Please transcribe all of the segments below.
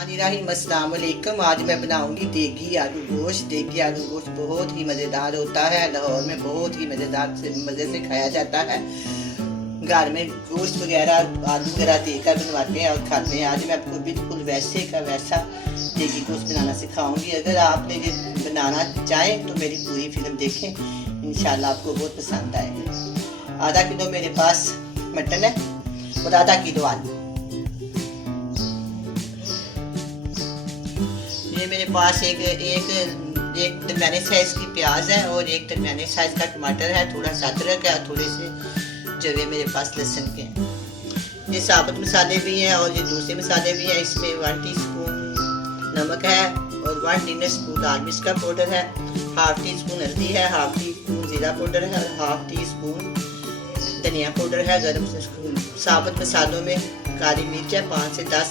बिस्मिल्लाहिर्रहमानिर्रहीम। अस्सलाम वालेकुम। आज मैं बनाऊंगी देगी आलू गोश्त। देगी आलू गोश्त बहुत ही मज़ेदार होता है। लाहौर में बहुत ही मज़ेदार से मज़े से खाया जाता है। घर में गोश्त वगैरह आलू वगैरह देकर बनवाते हैं और खाते हैं। आज मैं आपको बिल्कुल वैसे का वैसा देगी गोश्त बनाना सिखाऊंगी। अगर आपने ये बनाना चाहें तो मेरी पूरी फिल्म देखें, इंशाल्लाह आपको बहुत पसंद आएगा। आधा किलो मेरे पास मटन है और आधा किलो आलू। ये मेरे पास एक दरमियाने साइज की प्याज है और एक दरमियाने साइज का टमाटर है। थोड़ा सा अदरक है, थोड़े से जवे मेरे पास लहसुन के हैं। ये साबुत मसाले भी हैं और ये दूसरे मसाले भी हैं। इसमें 1 टीस्पून नमक है और 1 डिनर स्पून लाल मिर्च का पाउडर है, हाफ टी स्पून हल्दी है, हाफ टी स्पून जीरा पाउडर है, हाफ टी स्पून धनिया पाउडर है। गरम साबुत मसालों में काली मिर्च है, 5 से 10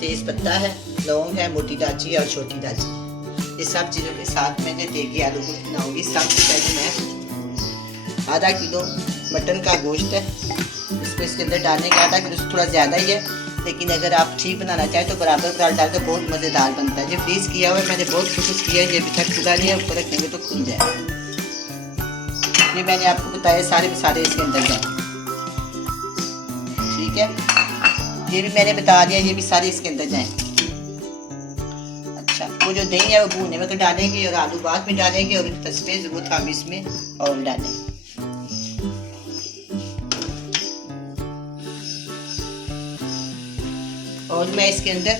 तेज पत्ता है, लौंग है, मोटी इलायची और छोटी इलायची। ये सब चीज़ों के साथ में जो देगी आलू गोश्त बनाऊंगी। सबसे पहले मैं आधा किलो मटन का गोश्त है, इसको इसके अंदर डालने का। आधा किलो थोड़ा ज़्यादा ही है, लेकिन अगर आप ठीक बनाना चाहें तो बराबर डाल के बहुत मज़ेदार बनता है। जब फ्रीज़ किया हुआ है, मैंने बहुत कोशिश की है, ये अभी तक खुला नहीं है, ऊपर रखेंगे तो खुल जाएगा। ये मैंने आपको बताया सारे मसाले इसके अंदर जाए, ठीक है। ये भी मैंने बता दिया, ये भी सारे इसके अंदर जाएं। अच्छा, वो जो दही है वो भूनने में डालेंगे और आलू बाद में डालेंगे और तस्वीर ज़रूरत हम इसमें ऑयल डालेंगे। और मैं इसके अंदर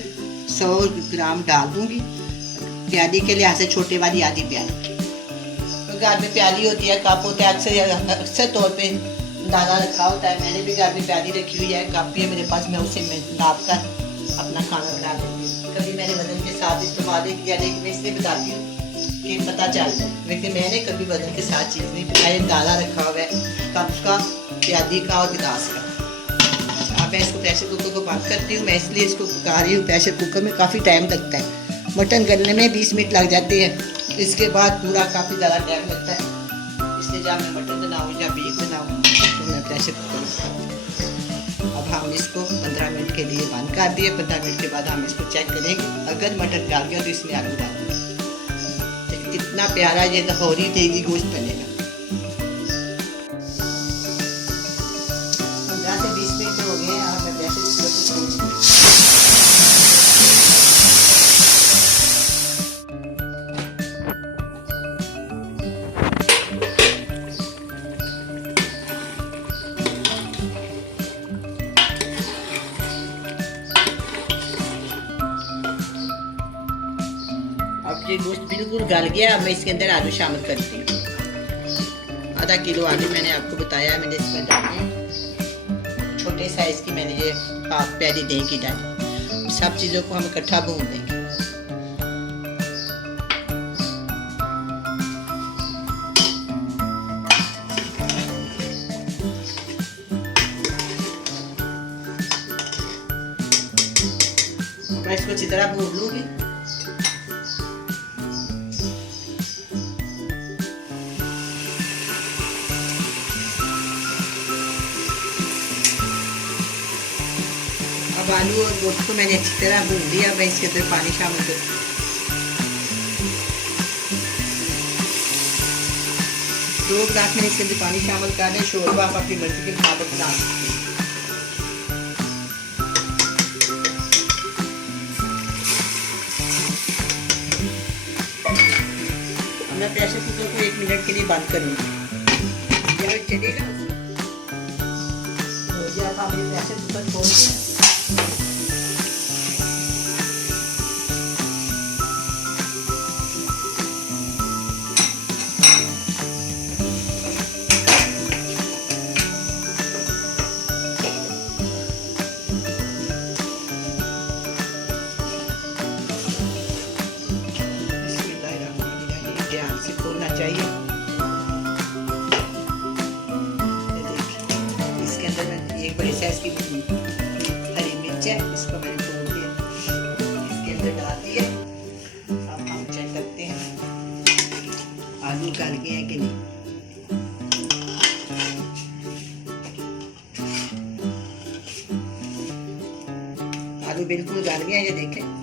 100 ग्राम डाल दूंगी। प्याली के लिहाज से छोटे वाली आधी प्याली, तो घर में प्याली होती है, कप होता है, अक्सर तौर पे दाना रखा होता है। मैंने भी घर में प्याली रखी हुई है, कप है मेरे पास, मैं उसे नाप कर अपना खाना बना दूँगी। कभी मैंने वजन के साथ इस्तेमाल नहीं किया, लेकिन मैं इसलिए बताती हूँ कि पता चल जाए। लेकिन मैंने कभी वजन के साथ चीज़ नहीं बनाई। दाना रखा हुआ है कप का, प्याली का और गिलास का। अब मैं इसको प्रेशर कुकर को बंद करती हूँ। मैं इसलिए इसको पका रही हूँ। प्रेशर कुकर में काफ़ी टाइम लगता है, मटन गलने में 20 मिनट लग जाते हैं। इसके बाद पूरा काफ़ी ज़्यादा टाइम लगता है। इसलिए जब मैं मटन बनाऊँ या बीफ बनाऊँ तो मैं प्रेशर कुकर। अब हम इसको 15 मिनट के लिए बंद कर दिए। 15 मिनट के बाद हम इसको चेक करेंगे। अगर मटन गल गया तो इसमें आलू डाल देंगे। देखिए कितना प्यारा ये लाहौरी देगी गोश्त बनेगा। 15 से 20 मिनट हो गए हैं। अब मैं प्रेशर कुकर को खोल दूँ। अब ये गोश्त बिल्कुल गल गया। अब मैं इसके अंदर आलू शामिल करती हूँ। आधा किलो आलू मैंने आपको बताया, मैंने इसमें डाली छोटे साइज की, मैंने ये हाफ प्याली दही की डाली। सब चीज़ों को हम इकट्ठा भून देंगे। मैं इसको अच्छी तरह भून लूँगी। अब आलू और गोश्त को मैंने अच्छी तरह भून लिया। मैं इसके अंदर पानी शामिल करूँ। 2 गिलास मैंने इसके अंदर पानी शामिल कर दें। शोरबा आप अपनी मर्जी के मुताबिक बना सकते हैं। अब मैं प्रेशर कुकर को 1 मिनट के लिए बंद करूँगी। चलेगा तो ये आप प्रेशर कुकर खोल के ध्यान से खोलना चाहिए। इसके अंदर मैं एक बड़ी साइज की हरी मिर्च है, इसको मैंने तोड़ दिया, इसके अंदर डाल दिया। अब हम चेक करते हैं आलू गल गए हैं कि नहीं। आलू बिल्कुल गल गया, ये देखें।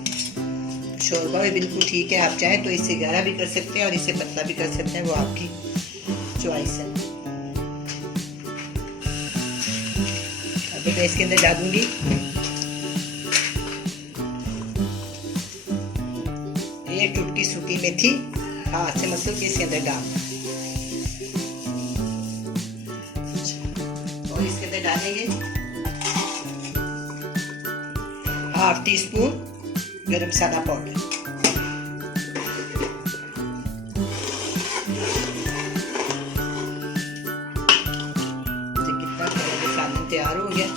शोरबा भी बिल्कुल ठीक है। आप चाहें तो इससे गाढ़ा भी कर सकते हैं और इससे पतला भी कर सकते हैं, वो आपकी चॉइस है। अब मैं इसके अंदर डालूंगी एक चुटकी सूखी मेथी, हाथ से मसल के इसके अंदर डाल, और इसके अंदर डालेंगे हाफ टी स्पून गरम मसाला पाउडर। कितना सालन तैयार हो गया,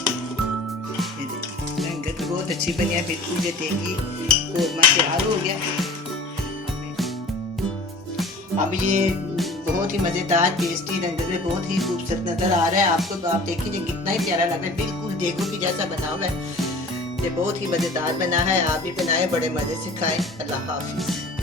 रंगत बहुत अच्छी बनी है, बिल्कुल ये देखिए कोरमा तैयार हो गया। अब ये बहुत ही मज़ेदार टेस्टी रंगत में बहुत ही खूबसूरत नज़र आ रहा है आपको, तो आप देखिए कितना ही प्यारा लग रहा है, बिल्कुल देखो कि जैसा बना हुआ है। ये बहुत ही मज़ेदार बना है, आप भी बनाएं, बड़े मज़े से खाएं। अल्लाह हाफिज़।